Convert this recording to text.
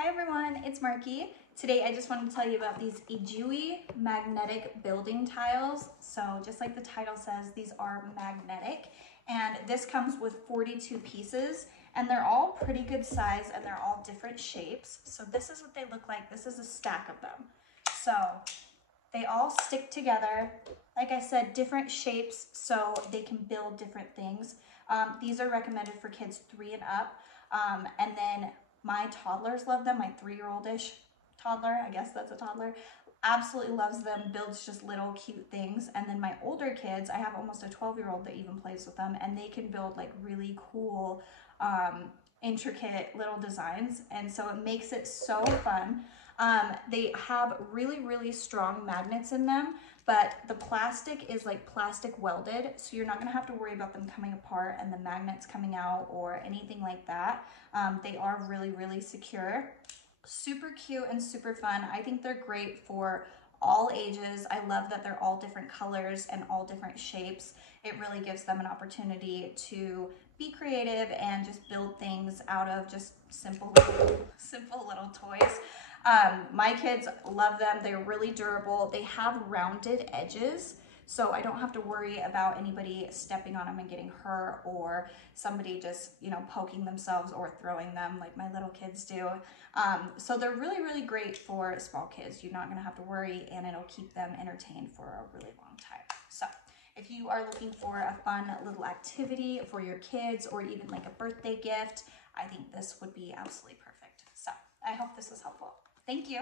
Hi everyone, it's Marky. Today I just wanted to tell you about these Ijui magnetic building tiles. So just like the title says, these are magnetic, and this comes with 42 pieces, and they're all pretty good size and they're all different shapes. So this is what they look like. This is a stack of them. So they all stick together. Like I said, different shapes so they can build different things. These are recommended for kids 3 and up. And then my toddlers love them. My 3-year-old-ish toddler, I guess that's a toddler, absolutely loves them, builds just little cute things. And then my older kids, I have almost a 12-year-old that even plays with them, and they can build like really cool, intricate little designs. And so it makes it so fun. They have really, really strong magnets in them, but the plastic is like plastic welded, so you're not gonna have to worry about them coming apart and the magnets coming out or anything like that. They are really, really secure. Super cute and super fun. I think they're great for all ages. I love that they're all different colors and all different shapes. It really gives them an opportunity to be creative and just build things out of just simple little toys. My kids love them. They're really durable. They have rounded edges, so I don't have to worry about anybody stepping on them and getting hurt, or somebody just, poking themselves or throwing them like my little kids do. So they're really, really great for small kids. You're not gonna have to worry, and it'll keep them entertained for a really long time. So if you are looking for a fun little activity for your kids, or even like a birthday gift, I think this would be absolutely perfect. So I hope this was helpful. Thank you.